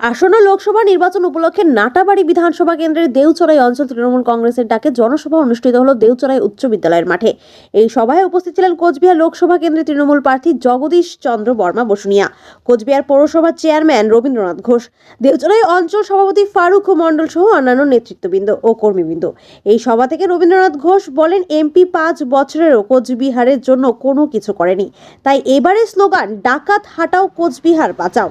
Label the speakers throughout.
Speaker 1: আসন্ন লোকসভা নির্বাচন উপলক্ষে নাটাবাড়ি বিধানসভা কেন্দ্রের দেউচড়াই অঞ্চল তৃণমূল কংগ্রেসের ডাকে জনসভা অনুষ্ঠিত হলো দেউচড়াই উচ্চ বিদ্যালয়ের মাঠে। এই সভায় উপস্থিত ছিলেন কোচবিহার লোকসভা কেন্দ্রের তৃণমূল প্রার্থী জগদীশ চন্দ্র বর্মা বসুনিয়া, কোচবিহার পৌরসভার চেয়ারম্যান রবীন্দ্রনাথ ঘোষ দেউচড়াই অঞ্চল সভাপতি ফারুক মণ্ডল সহ অন্যান্য নেতৃত্ববৃন্দ ও কর্মীবৃন্দ। এই সভা থেকে রবীন্দ্রনাথ ঘোষ বলেন এমপি পাঁচ বছরেরও কোচবিহারের জন্য কোনো কিছু করেনি। তাই এবারে স্লোগান, ডাকাত হাটাও কোচবিহার বাঁচাও।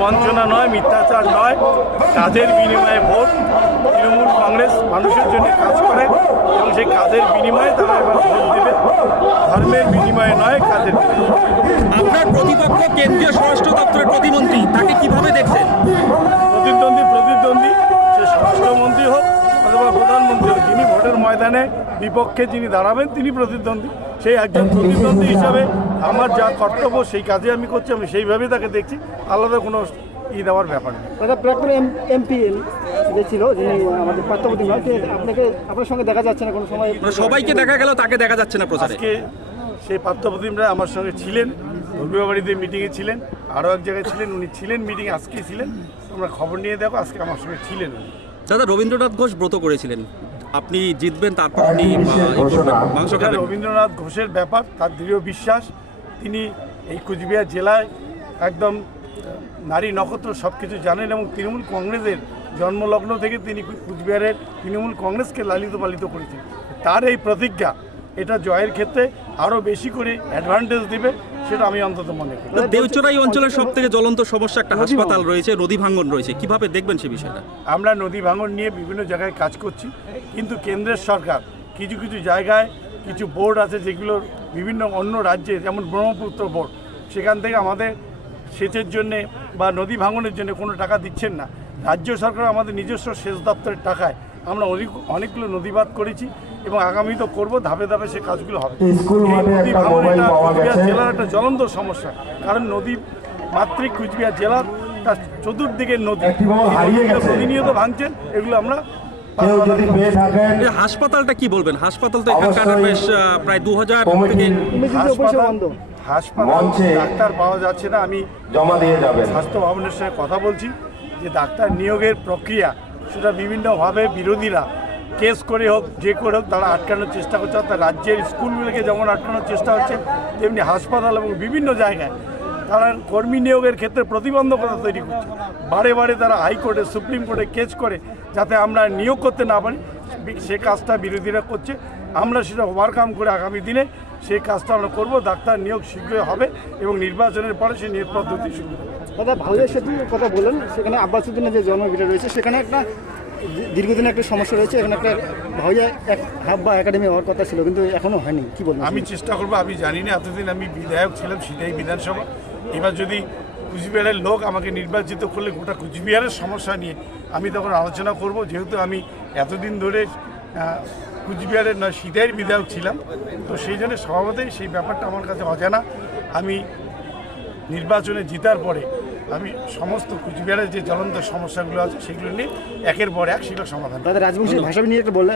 Speaker 2: বঞ্চনা নয়, মিথ্যাচার নয়, কাজের বিনিময়ে ভোট। তৃণমূল কংগ্রেস মানুষের জন্য কাজ করে এবং সেই কাজের বিনিময়ে তারা এবার ভোট দেবে, ধর্মের বিনিময়ে নয়, কাজের
Speaker 3: আপনার প্রতিপক্ষ কেন্দ্রীয় স্বরাষ্ট্র দপ্তরের প্রতিমন্ত্রী, তাকে কীভাবে দেখছেন?
Speaker 2: ময়দানে বিপক্ষে যিনি দাঁড়াবেন তিনি প্রতিদ্বন্দ্বী। সেই একজন প্রতিদ্বন্দ্বী হিসাবে আমার যা কর্তব্য সেই কাজে আমি করছি আমি সেইভাবেই তাকে দেখছি। আলাদা কোনো ই দেওয়ার ব্যাপার নেই।
Speaker 4: দাদা প্রাক্তন এমপি যে ছিল যিনি আমাদের পার্থপতি আপনাকে আপনার সঙ্গে দেখা যাচ্ছে না কোনো সময়?
Speaker 3: সবাইকে দেখা গেল তাকে দেখা যাচ্ছে না প্রচারে।
Speaker 2: আজকে সেই পার্থপ্রতিমরা আমার সঙ্গে ছিলেন ধর্মীয় বাড়িতে মিটিংয়ে ছিলেন আরও এক জায়গায় ছিলেন উনি ছিলেন মিটিং আজকেই ছিলেন। তোমরা খবর নিয়ে দেখো আজকে আমার সঙ্গে ছিলেন
Speaker 3: দাদা রবীন্দ্রনাথ ঘোষ ব্রত করেছিলেন। আপনি জিতবেন তারপর আপনি মাংস খাবেন।
Speaker 2: রবীন্দ্রনাথ ঘোষের ব্যাপার তার দৃঢ় বিশ্বাস। তিনি এই কুচবিহার জেলায় একদম নারী নক্ষত্র সব কিছু জানেন এবং তৃণমূল কংগ্রেসের জন্মলগ্ন থেকে তিনি কুচবিহারের তৃণমূল কংগ্রেসকে লালিত পালিত করেছেন। তার এই প্রতিজ্ঞা এটা জয়ের ক্ষেত্রে আরও বেশি করে অ্যাডভান্টেজ দিবে। সেটা আমি অন্তত মনে করি।
Speaker 3: দেউচড়াই অঞ্চলের সব থেকে জ্বলন্ত সমস্যা একটা হাসপাতাল রয়েছে নদী ভাঙ্গন রয়েছে। কীভাবে দেখবেন সে বিষয়টা?
Speaker 2: আমরা নদী ভাঙন নিয়ে বিভিন্ন জায়গায় কাজ করছি কিন্তু কেন্দ্রের সরকার কিছু কিছু জায়গায় কিছু বোর্ড আছে যেগুলোর বিভিন্ন অন্য রাজ্যে যেমন ব্রহ্মপুত্র বোর্ড সেখান থেকে আমাদের সেচের জন্যে বা নদী ভাঙনের জন্য কোনো টাকা দিচ্ছেন না। রাজ্য সরকার আমাদের নিজস্ব সেচ দপ্তরের টাকায় আমরা অনেক অনেকগুলো নদীবাদ করেছি। এবং আগামী তো করব ধাপে ধাপে সে কাজগুলো হবে। নদী ভাঙন এটা কুচবিহার জেলার একটা জ্বলন্ত সমস্যা। কারণ নদী মাতৃক কুচবিহার জেলার তার চতুর্দিকে নদী। প্রতিনিয়ত ভাঙছেন এগুলো আমরা
Speaker 5: কেউ যদি পেয়ে থাকেন
Speaker 3: এই হাসপাতালটা কি বলবেন? হাসপাতাল তো এখানকার বেশ প্রায় দু হাজার থেকে
Speaker 2: হাসপাতাল হাসপাতাল ডাক্তার পাওয়া যাচ্ছে না। আমি
Speaker 5: জমা দিয়ে যাবেন।
Speaker 2: স্বাস্থ্য ভবনের সঙ্গে কথা বলছি যে ডাক্তার নিয়োগের প্রক্রিয়া সেটা বিভিন্নভাবে বিরোধীরা কেস করে হোক, যে করে হোক, তারা আটকানোর চেষ্টা করছে। অর্থাৎ রাজ্যের স্কুলগুলোকে যেমন আটকানোর চেষ্টা হচ্ছে, তেমনি হাসপাতাল এবং বিভিন্ন জায়গায় তারা কর্মী নিয়োগের ক্ষেত্রে প্রতিবন্ধকতা তৈরি করছে। বারে বারে তারা হাইকোর্টে, সুপ্রিম কোর্টে কেস করে যাতে আমরা নিয়োগ করতে না পারি। সে কাজটা বিরোধীরা করছে। আমরা সেটা ওভারকাম করে আগামী দিনে সেই কাজটা আমরা করব। ডাক্তার নিয়োগ শীঘ্রই হবে এবং নির্বাচনের পরে সেই নিয়োগ পদ্ধতি শুরু হবে।
Speaker 4: দাদা ভাউজের সেতুর কথা বললেন। সেখানে আব্বাসুদ্দিনের যে জন্মভিটা রয়েছে, সেখানে একটা দীর্ঘদিন একটা সমস্যা রয়েছে, এখন একটা ভাউজা এক হাব বা একাডেমি হওয়ার কথা ছিল, কিন্তু এখনও হয়নি। কি বলব
Speaker 2: আমি চেষ্টা করব, আমি জানি না এতদিন আমি বিধায়ক ছিলাম, সেটাই বিধানসভা। এবার যদি কুচবিহারের লোক আমাকে নির্বাচিত করলে গোটা কুচবিহারের সমস্যা নিয়ে আমি তখন আলোচনা করব। যেহেতু আমি এতদিন ধরে কুচবিহারের নয় সিধাইয়ের বিধায়ক ছিলাম, তো সেই জন্য স্বভাবতই সেই ব্যাপারটা আমার কাছে অজানা। আমি নির্বাচনে জিতার পরে আমি সমস্ত কুচবিহারের যে জ্বলন্ত সমস্যাগুলো আছে সেগুলো নিয়ে একের পর এক সেগুলো সমাধান।
Speaker 4: দাদা রাজবংশী ভাষা নিয়ে একটা বললে